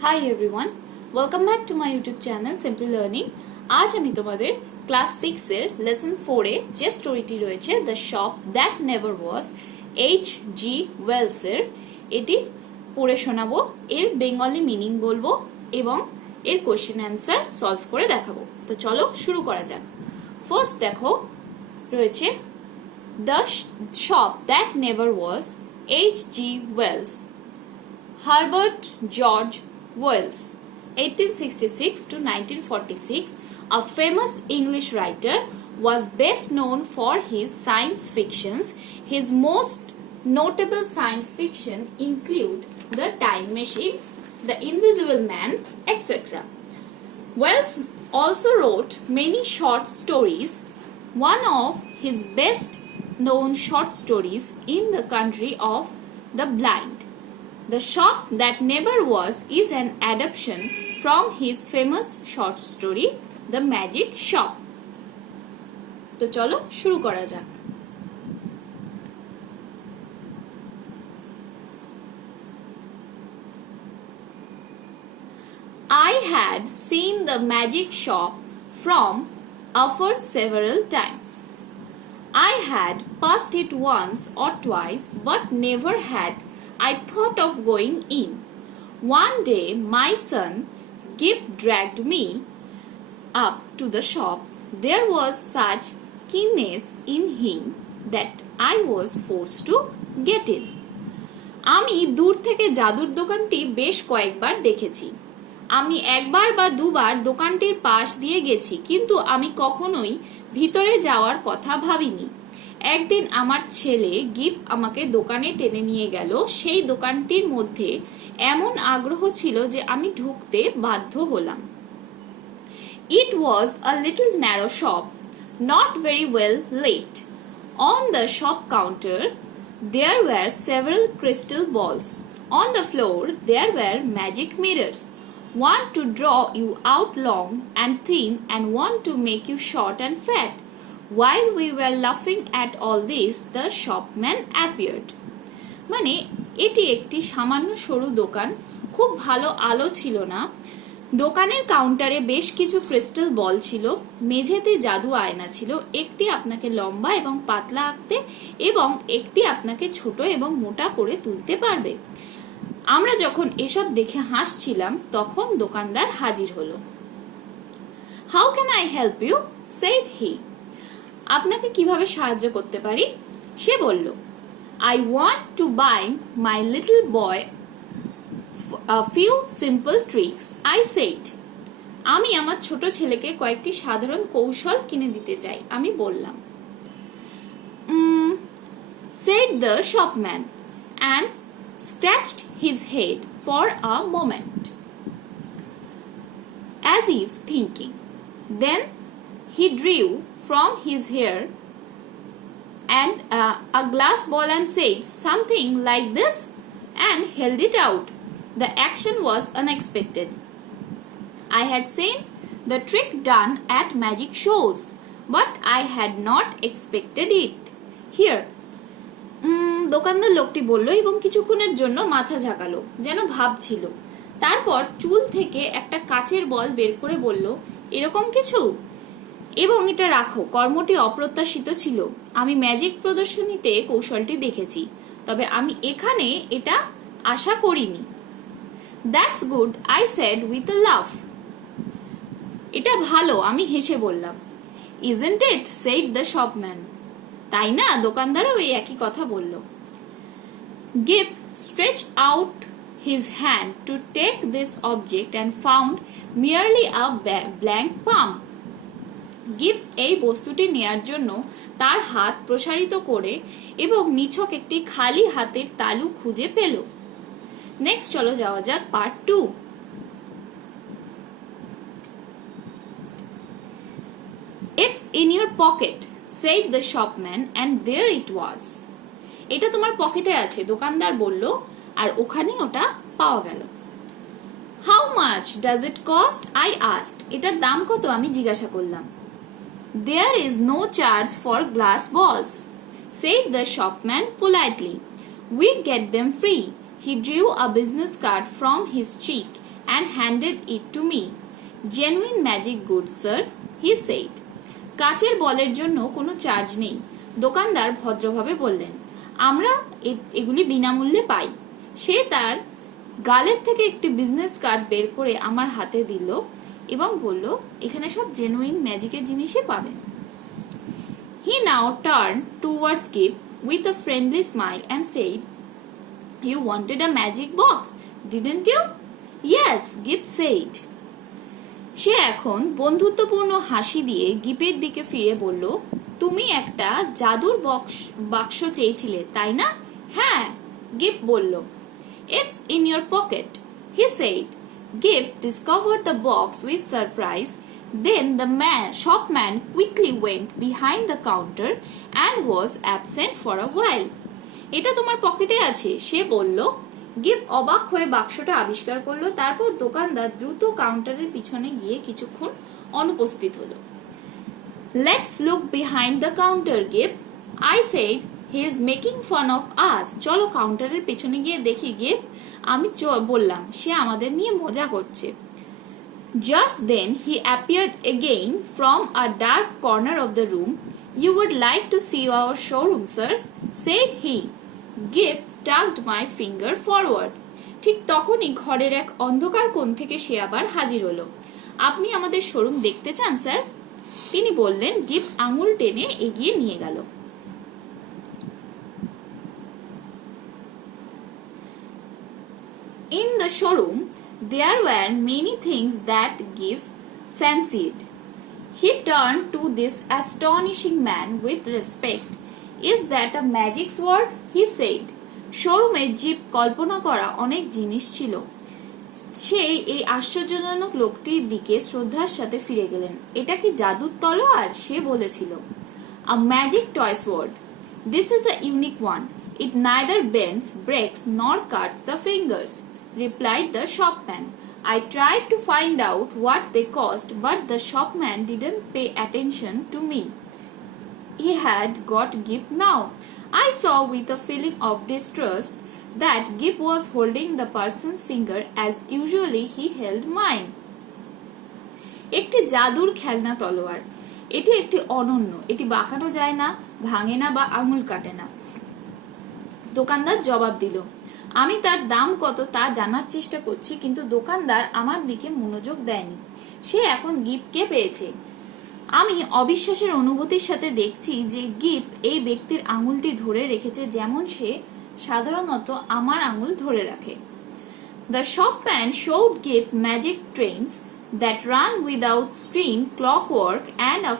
Hi everyone, welcome back to my YouTube channel Simply Learning. আজ আমি তোমাদের class 6 এর লেসন 4 এ যে স্টোরিটি রয়েছে the shop that never was H.G. Wells এর এটি পড়ে শোনাবো, এর বেঙ্গলি মিনিং বলবো এবং এর কোশ্চেন অ্যান্সার সলভ করে দেখাবো। তো চলো শুরু করা যাক। ফার্স্ট দেখো রয়েছে the shop that never was H.G. Wells, Herbert George Wells, 1866 to 1946, a famous English writer, was best known for his science fictions. His most notable science fiction include The Time Machine, The Invisible Man, etc. Wells also wrote many short stories. One of his best known short stories, In the Country of the Blind. The Shop That Never Was is an adaptation from his famous short story, The Magic Shop. তো চলো শুরু করা যাক। I had seen the magic shop from afar several times. I had passed it once or twice, but never had I thought of going in. One day my son Gib dragged me up to the shop. There was such keenness in him that I was forced to get in. আমি দূর থেকে জাদুর দোকানটি বেশ কয়েকবার দেখেছি। আমি একবার বা দুবার দোকানটির পাশ দিয়ে গেছি, কিন্তু আমি কখনোই ভিতরে যাওয়ার কথা ভাবিনি। একদিন আমার ছেলে গিপ আমাকে দোকানে টেনে নিয়ে গেল। সেই দোকানটির মধ্যে এমন আগ্রহ ছিল যে আমি ঢুকতে বাধ্য হলাম। It was a little narrow shop, not very well lit. On the shop counter there were several crystal balls. On the floor there were magic mirrors, one to draw you out long and thin and one to make you short and fat. While we were laughing at all this, the shopman appeared. মানে এটি একটি সামান্য সরু দোকান, খুব ভালো আলো ছিল না। দোকানের কাউন্টারে বেশ কিছু ক্রিস্টাল বল ছিল, মেঝেতে জাদু আয়না ছিল, একটি আপনাকে লম্বা এবং পাতলা আঁকতে এবং একটি আপনাকে ছোট এবং মোটা করে তুলতে পারবে। আমরা যখন এসব দেখে হাসছিলাম তখন দোকানদার হাজির হলো। How can I help you? said he. আপনাকে কিভাবে সাহায্য করতে পারি? সে বলল। I want to buy my little boy a few simple tricks, I said. আমি আমার ছোট ছেলেকে কয়েকটি সাধারণ কৌশল কিনে দিতে চাই, আমি বললাম। said the shopman and scratched his head for a moment, as if thinking. Then he drew from his hair and a glass ball and said something like this and held it out. The action was unexpected. I had seen the trick done at magic shows, but I had not expected it. Here, দোকানদার লোকটি বলল এবং কিছুক্ষণের জন্য মাথা ঝাঁকালো, যেন ভাবছিল। তারপর চুল থেকে একটা কাচের বল বের করে বলল, এরকম কিছু, এবং এটা রাখো। কর্মটি অপ্রত্যাশিত ছিল। আমি ম্যাজিক প্রদর্শনীতে কৌশলটি দেখেছি, তবে আমি এখানে এটা আশা করিনি। That's good, I said with a laugh. এটা ভালো, আমি হেসে বললাম। Isn't it? said the shopman. তাই না? দোকানদারও এই একই কথা বলল। Gip stretched out his hand to take this object and found merely a blank palm. গিপ এই বস্তুটি নেয়ার জন্য তার হাত প্রসারিত করে এবং নিছক একটি খালি হাতের তালু খুঁজে পেল। নেক্সট চলো যাওয়া যাক part 2। It's in your pocket, said the shopman, and there it was. এটা তোমার পকেটে আছে, দোকানদার বলল, আর ওখানে ওটা পাওয়া গেল। How much does it cost? I asked. এটার দাম কত? আমি জিজ্ঞাসা করলাম। There is no charge for glass balls, said the shopman politely. We get them free. He drew a business card from his cheek and handed it to me. Genuine magic goods, sir, he said. কাচের বলের জন্য কোনো charge নেই, দোকানদার ভদ্রভাবে বললেন। আমরা এগুলি বিনামূল্যে পাই। সে তার গালের থেকে একটি বিজনেস কার্ড বের করে আমার হাতে দিল এবং বলল, এখানে সব জেনুইন ম্যাজিকের জিনিসই পাবেন। He now turned towards Gip with a friendly smile and said, You wanted a magic box, didn't you? Yes, Gip said. সে এখন বন্ধুত্বপূর্ণ হাসি দিয়ে গিপের দিকে ফিরে বলল, তুমি একটা জাদুর বাক্স চেয়েছিলে, তাই না? হ্যাঁ, গিপ বলল। It's in your pocket, he said. Gip discovered the box with surprise. Then the shopman quickly went behind the counter and was absent for a while. এটা তোমার পকেটে আছে, সে বলল। গিপ অবাক হয়ে বাক্সটা আবিষ্কার করলো। তারপর দোকানদার দ্রুত কাউন্টারের পিছনে গিয়ে কিছুক্ষণ অনুপস্থিত হলো। Let's look behind the counter, Gip. I said, he is making fun of us. চলো কাউন্টারের পেছনে গিয়ে দেখি, গিপ। আমি বললাম, সে আমাদের নিয়ে মজা করছে। Just then he appeared again from a dark corner of the room. You would like to see our showroom, sir? said he. Gip tugged my finger forward. ঠিক তখনই ঘরের এক অন্ধকার কোণ থেকে সে আবার হাজির হলো। আপনি আমাদের শোরুম দেখতে চান, স্যার? তিনি বললেন। গিপ আঙুল টেনে এগিয়ে নিয়ে গেল। In the showroom, there were many things that Gip fancied. He turned to this astonishing man with respect. Is that a magic sword? He said. শোরুমে জিপ কল্পনা করা অনেক জিনিস ছিল। সে এই আশ্চর্যজনক লোকটির দিকে শ্রদ্ধার সাথে ফিরে গেলেন। এটা কি জাদুর তলোয়ার? সে বলেছিল। A magic toy sword. This is a unique one. It neither bends, breaks, nor cuts the fingers, replied the shopman. I tried to find out what they cost, but the shopman didn't pay attention to me. He had got Gip now. I saw with a feeling of distrust that Gip was holding the person's finger as usually he held mine. একটি জাদুর খেলনা তলোয়ার। এটি একটি অনন্য, এটি বাঁকানো যায় না, ভাঙে না বা আঙুল কাটে না। দোকানদার জবাব দিল। আমি তার দাম কত তা জানার চেষ্টা করছি, কিন্তু দোকানদার আমার দিকে মনোযোগ দেয়নি। সে এখন গিপকে পেয়েছে। আমি অবিশ্বাসের অনুভূতির সাথে দেখছি যে গিপ এই ব্যক্তির আঙুলটি ধরে রেখেছে যেমন সে সাধারণত আমার আঙুল ধরে রাখে। The shopman showed Gip magic trains that run without string, clockwork, and a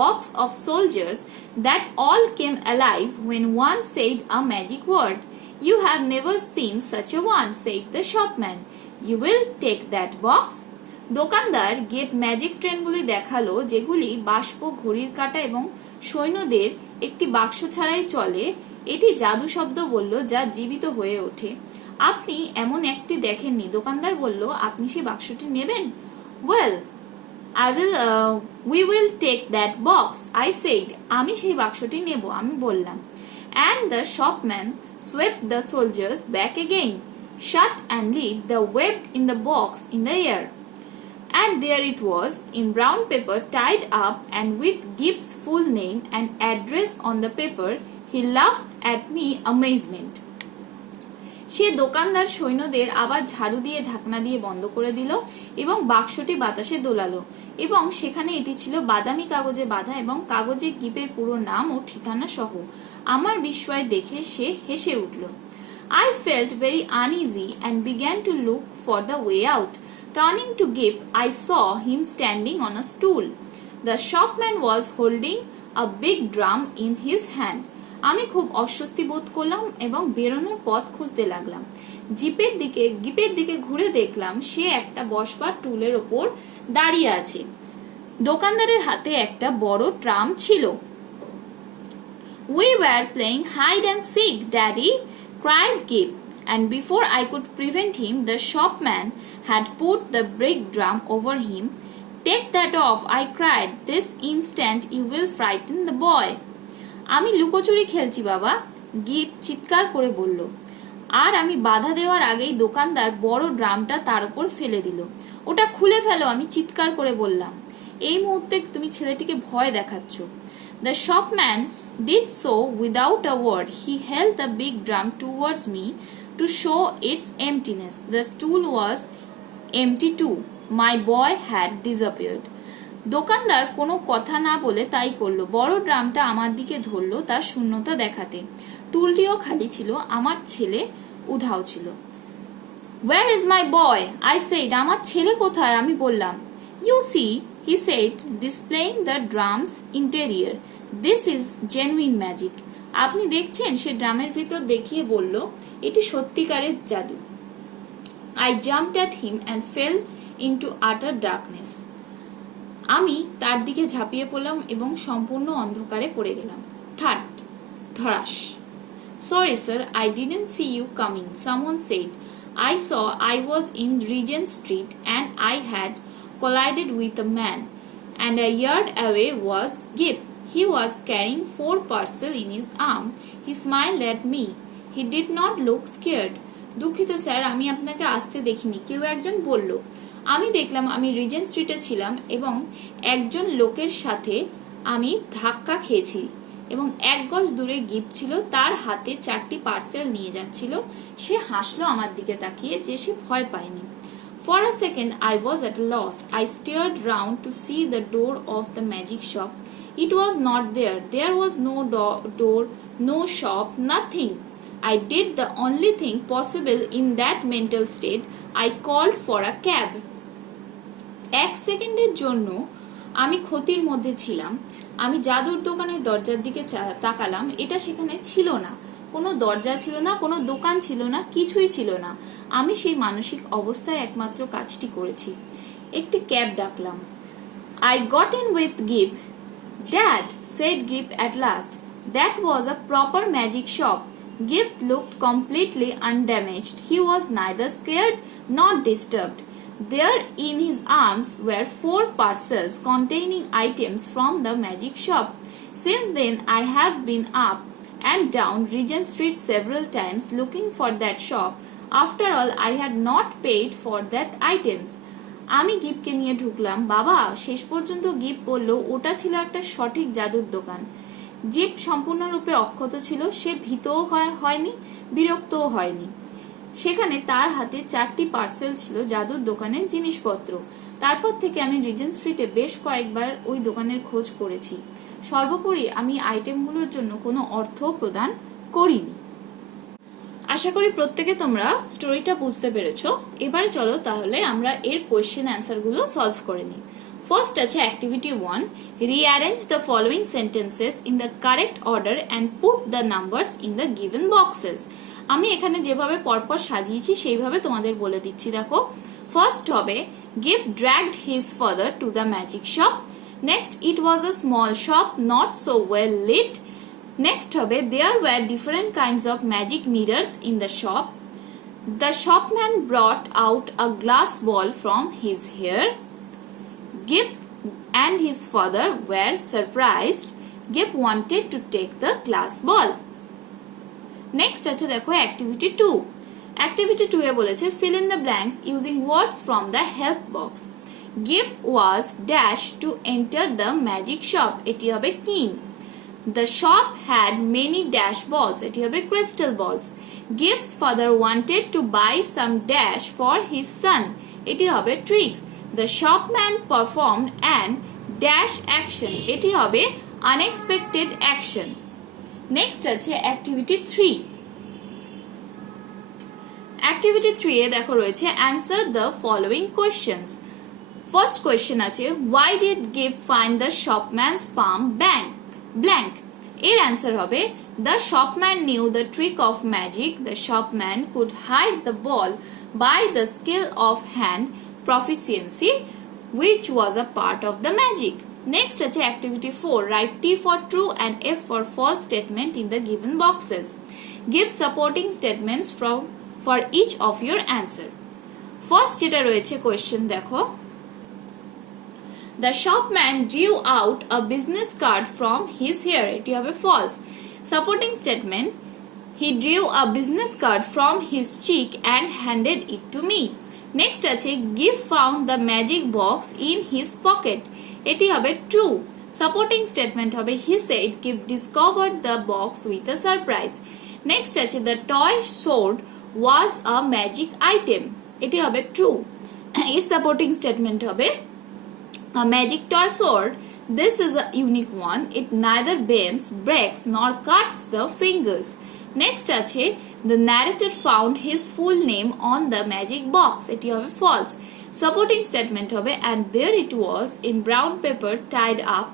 box of soldiers that all came alive when one said a magic word. You have never seen such a one, said the shopman. You will take that box? দোকানদার গিপ magic ট্রেনগুলি দেখালো, যেগুলি বাষ্প, ঘড়ির কাঁটা এবং সৈন্যদের একটি বাক্স ছাড়াই চলে। এটি জাদু শব্দ বলল, যা জীবিত হয়ে ওঠে। আপনি এমন একটি দেখেননি। দোকানদার বলল, আপনি সেই বাক্সটি নেবেন? Well, we will take that box, I said. আমি সেই বাক্সটি নেব, আমি বললাম। And the shopman swept the soldiers back again, shut and lit the webbed in the box in the air. And there it was, in brown paper tied up and with Gip's full name and address on the paper. He laughed at me amazement. সে দোকানদার সৈন্যদের আবার ঝাড়ু দিয়ে ঢাকনা দিয়ে বন্ধ করে দিল এবং বাক্সটি বাতাসে দোলালো এবং সেখানে এটি ছিল বাদামি কাগজে বাঁধা এবং কাগজে গিপের পুরো নাম ও ঠিকানা সহ। আমার বিস্ময় দেখে সে হেসে উঠল। I felt very uneasy and began to look for the way out. Turning to Gip, I saw him standing on a stool. The shopman was holding a big drum in his hand. আমি খুব অস্বস্তি বোধ করলাম এবং বেরোনোর পথ খুঁজতে লাগলাম। গিপের দিকে ঘুরে দেখলাম সে একটা বসবার টুলের ওপর দাঁড়িয়ে আছে। দোকানদারের হাতে একটা বড় ট্রাম ছিল। We were playing hide and seek, Daddy, cried Gip, and before I could prevent him, the shopman had put the big drum over him. Take that off, I cried. This instant you will frighten the boy. আমি লুকোচুরি খেলছি বাবা, গিপ চিৎকার করে বলল। আর আমি বাধা দেওয়ার আগেই দোকানদার বড় ড্রামটা তার উপর ফেলে দিল। ওটা খুলে ফেলো, আমি চিৎকার করে বললাম। এই মুহূর্তে তুমি ছেলেটিকে ভয় দেখাচ্ছ। The shopman did so without a word. He held the big drum towards me to show its emptiness. The stool was empty too. My boy had disappeared. দোকানদার কোনো কথা না বলে তাই করলো। বড় ড্রামটা আমার দিকে ধরলো তার শূন্যতা দেখাতে। টুলটিও খালি ছিল, আমার ছেলে উধাও ছিল। Where is my boy? I said. আমার ছেলে কোথায়? আমি বললাম। You see, he said, displaying the drum's interior. This is genuine magic. আপনি দেখছেন? সে ড্রামের ভিতর দেখিয়ে বলল, এটি সত্যিকারের জাদু। I jumped at him and fell into utter darkness. আমি তার দিকে ঝাঁপিয়ে পড়লাম এবং সম্পূর্ণ অন্ধকারে পড়ে গেলাম। Third, ধরাস। Sorry sir, I didn't see you coming, someone said. I saw I was in Regent Street and I had collided with a man, and a yard away was Gip. He was carrying 4 parcels in his arm. He smiled at me. He did not look scared. দুঃখিত sir, আমি আপনাকে আসতে দেখিনি, কেউ একজন বলল। আমি দেখলাম আমি রিজেন্ট স্ট্রিটে ছিলাম এবং একজন লোকের সাথে আমি ধাক্কা খেয়েছি এবং 1 গজ দূরে গিফট ছিল, তার হাতে 4টি পার্সেল নিয়ে যাচ্ছিল। সে হাসলো আমার দিকে তাকিয়ে, যে সে ভয় পায়নি। For a second I was at a loss. I stared round to see the door of the magic shop. It was not there. There was no door, no shop, nothing. I did the only thing possible in that mental state. I called for a cab. 1 সেকেন্ডের জন্য আমি ক্ষতির মধ্যে ছিলাম। আমি জাদুর দোকানের দরজার দিকে তাকালাম। এটা সেখানে ছিল না, কোনো দরজা ছিল না, কোনো দোকান ছিল না, কিছুই ছিল না। আমি সেই মানসিক অবস্থায় একমাত্র কাজটি করেছি, একটি ক্যাব ডাকলাম। I got in with Gip. Dad, said Gip at last, that was a proper magic shop. Gip looked completely undamaged. He was neither scared nor disturbed. There in his arms were 4 parcels containing items from the magic shop. Since then I have been up and down Regent Street several times looking for that shop. After all, I had not paid for that items. আমি গিপকে নিয়ে ঢুকলাম। বাবা, শেষ পর্যন্ত গিপ বলল ওটা ছিল একটা সঠিক জাদুর দোকান। জিপ সম্পূর্ণরূপে অক্ষত ছিল, সে ভীতও হয়নি, বিরক্তও হয়নি। সেখানে তার হাতে 4টি পার্সেল ছিল, জাদুর দোকানের জিনিসপত্র। তারপর থেকে আমি রিজেন্ট স্ট্রিটে বেশ কয়েকবার ওই দোকানের খোঁজ করেছি। সর্বোপরি আমি আইটেমগুলোর জন্য কোনো অর্থ প্রদান করিনি। আশা করি প্রত্যেকে তোমরা স্টোরিটা বুঝতে পেরেছো। এবারে চলো তাহলে আমরা এর কোয়েশ্চেন অ্যান্সার গুলো সলভ করে নিই। ফার্স্ট আছে activity 1, rearrange the following sentences in the correct order and put the numbers in the given boxes. আমি এখানে যেভাবে পরপর সাজিয়েছি সেইভাবে তোমাদের বলে দিচ্ছি। দেখো, ফার্স্ট হবে give dragged his father to the magic shop. Next, it was a small shop, not so well lit. Next হবে there were different kinds of magic mirrors in the shop. The shopman brought out a glass ball from his hair. Gip and his father were surprised. Gip wanted to take the glass ball. Next আছে দেখো activity 2. Activity 2 এ বলেছে fill in the blanks using words from the help box. Gip was dashed to enter the magic shop. এটি হবে keen. The shop had many dash balls. এটি হবে crystal balls. Gip's father wanted to buy some dash for his son. এটি হবে tricks. The shopman performed an dash action. এটি হবে unexpected action. Next আছে activity 3. Activity 3 এ দেখো রয়েছে answer the following questions. First question আছে why did Gip find the shopman's palm blank? এর answer হবে the shopman knew the trick of magic. The shopman could hide the ball by the skill of hand proficiency which was a part of the magic. Next আছে activity 4, write T for true and F for false statement in the given boxes. Give supporting statements for each of your answer. First যেটা রয়েছে question দেখো, the shopman drew out a business card from his hair. এটি হবে false. Supporting statement, He drew a business card from his cheek and handed it to me. Next আছে Gift found the magic box in his pocket. এটি হবে true. Supporting statement হবে he said Gift discovered the box with a surprise. Next আছে the toy sword was a magic item. এটি হবে true. এর supporting statement হবে a magic toy sword. This is a unique one. It neither bends, breaks nor cuts the fingers. Next আছে the narrator found his full name on the magic box. এটি হবে false. Supporting statement হবে and there it was in brown paper tied up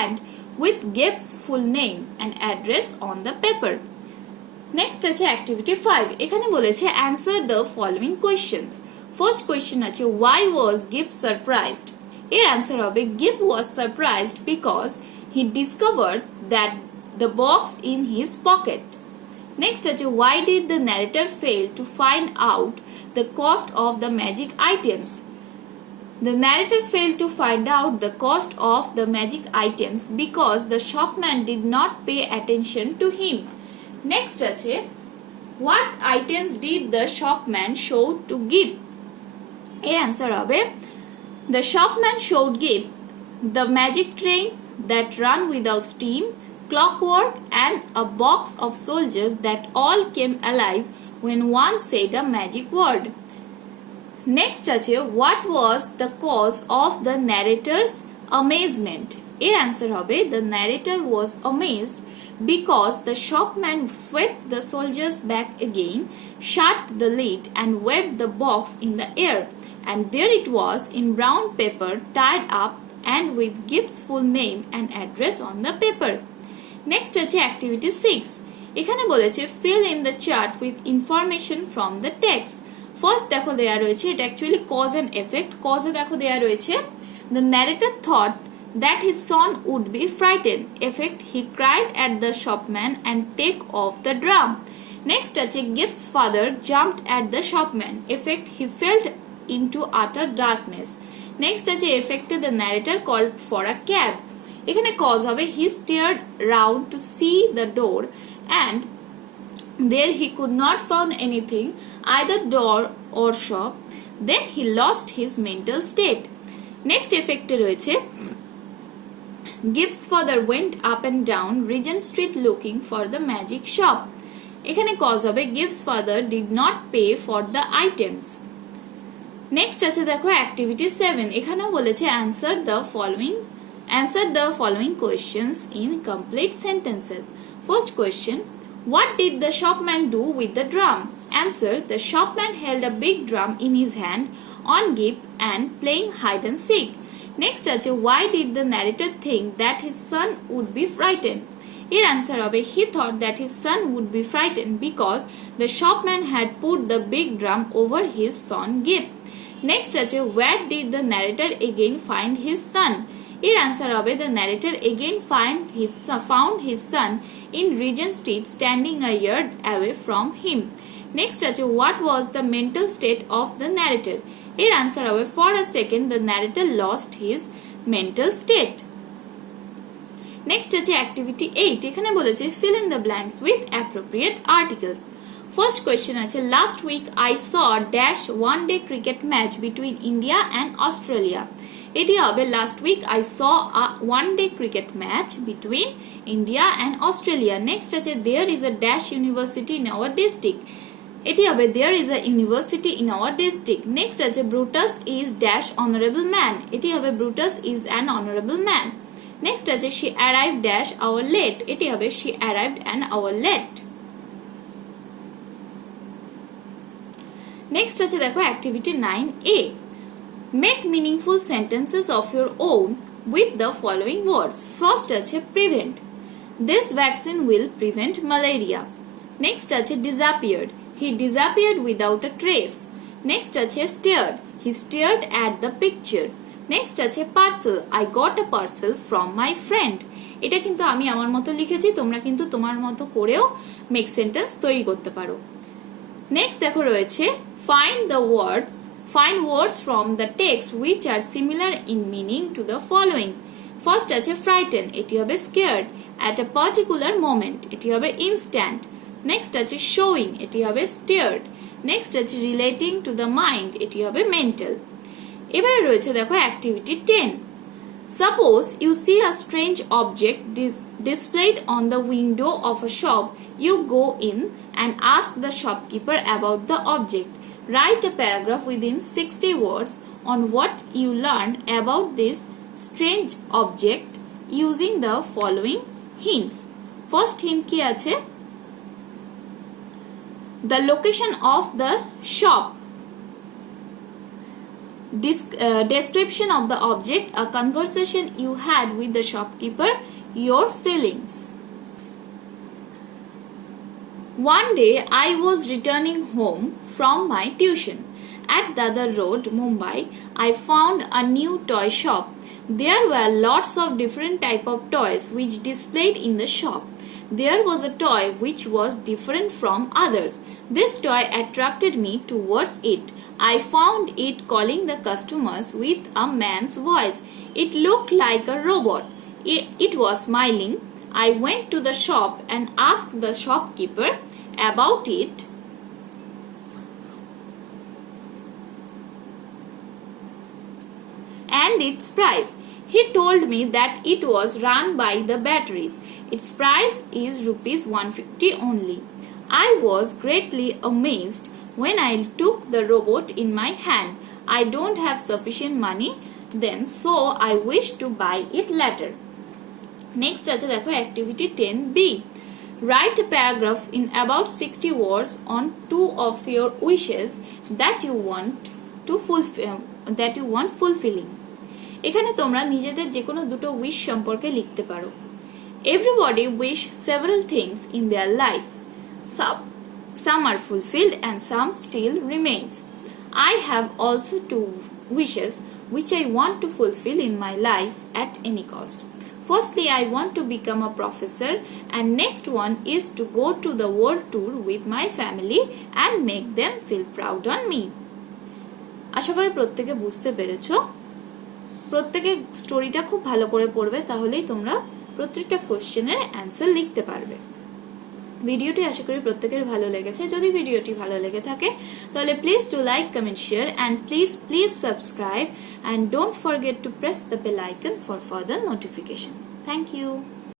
and with Gift's full name and address on the paper. Next আছে activity 5. এখানে বলেছে answer the following questions. First question আছে why was Gift surprised? এর answer হবে Gift was surprised because he discovered that the box in his pocket. Next আছে why did the narrator fail to find out the cost of the magic items? The narrator failed to find out the cost of the magic items because the shopman did not pay attention to him. Next আছে what items did the shopman show to Gift? এর answer হবে the shopman showed Gift the magic train that ran without steam, clockwork and a box of soldiers that all came alive when one said a magic word. Next আছে what was the cause of the narrator's amazement? এর answer হবে the narrator was amazed because the shopman swept the soldiers back again, shut the lid and waved the box in the air, and there it was in brown paper tied up and with Gift's full name and address on the paper. Next আছে activity 6. এখানে বলেছে fill in the chart with information from the text. First দেখো দেয়া রয়েছে এটা actually cause and effect. Cause এ দেখো দেয়া রয়েছে the narrator thought that his son would be frightened. Effect he cried at the shopman and take off the drum. Next আছে Gift's father jumped at the shopman. Effect he fell into utter darkness. Next আছে effect the narrator called for a cab. এখানে cause হবে he stared round to see the door and there he could not find anything, either door or shop. Then he lost his mental state. Next effect রয়েছে Gift's father went up and down Regent Street looking for the magic shop. এখানে cause হবে Gift's father did not pay for the items. Next আছে দেখো activity 7. এখানেও বলেছে answer the following questions in complete sentences. First question, what did the shopman do with the drum? Answer, the shopman held a big drum in his hand on Gift and playing hide and seek. Next আছে why did the narrator think that his son would be frightened? এর answer হবে he thought that his son would be frightened because the shopman had put the big drum over his son Gift. Next আছে where did the narrator again find his son? এর answer হবে the narrator again found his son in Regent Street standing a yard away from him. Next আছে what was the mental state of the narrator? এর answer হবে for a second the narrator lost his mental state. Next আছে activity 8. এখানে বলেছে fill in the blanks with appropriate articles. First question আছে last week I saw dash one day cricket match between India and Australia. এটি হবে last week I saw a one day cricket match between India and Australia. Next আছে there is a dash university in our district. এটি হবে there is a university in our district. Next আছে Brutus is dash honorable man. এটি হবে Brutus is an honorable man. Next আছে she arrived dash hour late. এটি হবে she arrived an hour late. Next আছে দেখো activity 9A. Make meaningful sentences of your own with the following words. First আছে prevent. This vaccine will prevent malaria. Next আছে disappeared. He disappeared without a trace. Next আছে stared. He stared at the picture. Next আছে parcel. I got a parcel from my friend. এটা কিন্তু আমি আমার মতো লিখেছি, তোমরা কিন্তু তোমার মতো করেও make sentence তৈরি করতে পারো। Next দেখো রয়েছে find words from the text which are similar in meaning to the following. First আছে frighten, এটি হবে scared, at a particular moment, এটি হবে instant, নেক্সট আছে শোয়িং, এটি হবে স্টেয়ার্ড। নেক্সট আছে রিলেটিং টু দ্য মাইন্ড, এটি হবে মেন্টাল। এবারে রয়েছে দেখো activity 10। Suppose you see a strange object displayed on the window of a shop. You go in and ask the shopkeeper about the object. Write a paragraph within 60 words on what you learned about this strange object using the following hints. First hint কি আছে? The location of the shop, description of the object, a conversation you had with the shopkeeper, your feelings. One day I was returning home from my tuition. At Dadar Road, Mumbai, I found a new toy shop. There were lots of different type of toys which displayed in the shop. There was a toy which was different from others. This toy attracted me towards it. I found it calling the customers with a man's voice. It looked like a robot. It was smiling. I went to the shop and asked the shopkeeper about it. And its price. He told me that it was run by the batteries. Its price is rupees 150 only. I was greatly amazed when I took the robot in my hand. I don't have sufficient money then, so I wish to buy it later. Next আছে দেখো activity 10B. Write a paragraph in about 60 words on two of your wishes that you want fulfilling. এখানে তোমরা নিজেদের যে কোনো দুটো wish সম্পর্কে লিখতে পারো। Everybody wish several things in their life. Some are fulfilled and some still remains. I have also two wishes which I want to fulfill in my life at any cost. Firstly, I want to become a professor, and next one is to go to the world tour with my family and make them feel proud on me. আশা করি প্রত্যেকে বুঝতে পেরেছো। প্রত্যেকে স্টোরিটা খুব ভালো করে পড়বে, তাহলেই তোমরা প্রত্যেকটা কোশ্চেনের অ্যান্সার লিখতে পারবে। ভিডিওটি আশা করি প্রত্যেকের ভালো লেগেছে। যদি ভিডিওটি ভালো লেগে থাকে তাহলে please do like, comment, share and please subscribe and don't forget to press the bell icon for further notification. Thank you.